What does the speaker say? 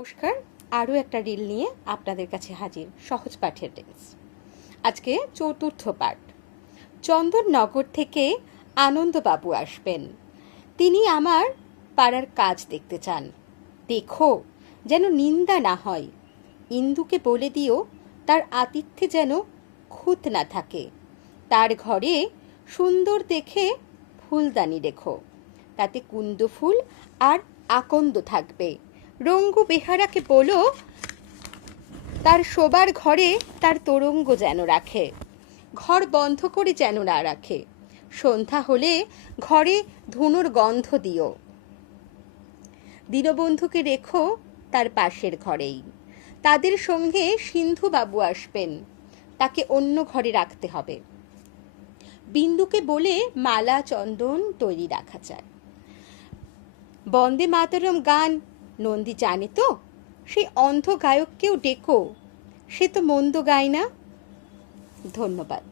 নমস্কার, আরও একটা রিল নিয়ে আপনাদের কাছে হাজির। সহজ পাঠের রিলস। আজকে চতুর্থ পাঠ। চন্দননগর থেকে আনন্দবাবু আসবেন। তিনি আমার পাড়ার কাজ দেখতে চান। দেখো যেন নিন্দা না হয়। ইন্দুকে বলে দিও তার আতিথ্যে যেন খুঁত না থাকে। তার ঘরে সুন্দর দেখে ফুলদানি রেখো, তাতে কুন্দ ফুল আর আকন্দ থাকবে। রঙ্গু বেহারাকে বলো তার শোবার ঘরে তার তোরঙ্গ যেন রাখে, ঘর বন্ধ করে যেন না রাখে। সন্ধ্যা হলে ঘরে ধুনোর গন্ধ দিও। দীনবন্ধুকে রেখো তার পাশের ঘরেই। তাদের সঙ্গে সিন্ধুবাবু আসবেন, তাকে অন্য ঘরে রাখতে হবে। বিন্দুকে বলে মালা চন্দন তৈরি রাখা যায়। বন্দে মাতরম গান নন্দী জানে তো, সেই অন্ধ গায়ককেও ডেকো, সে তো মন্দ গায় না। ধন্যবাদ।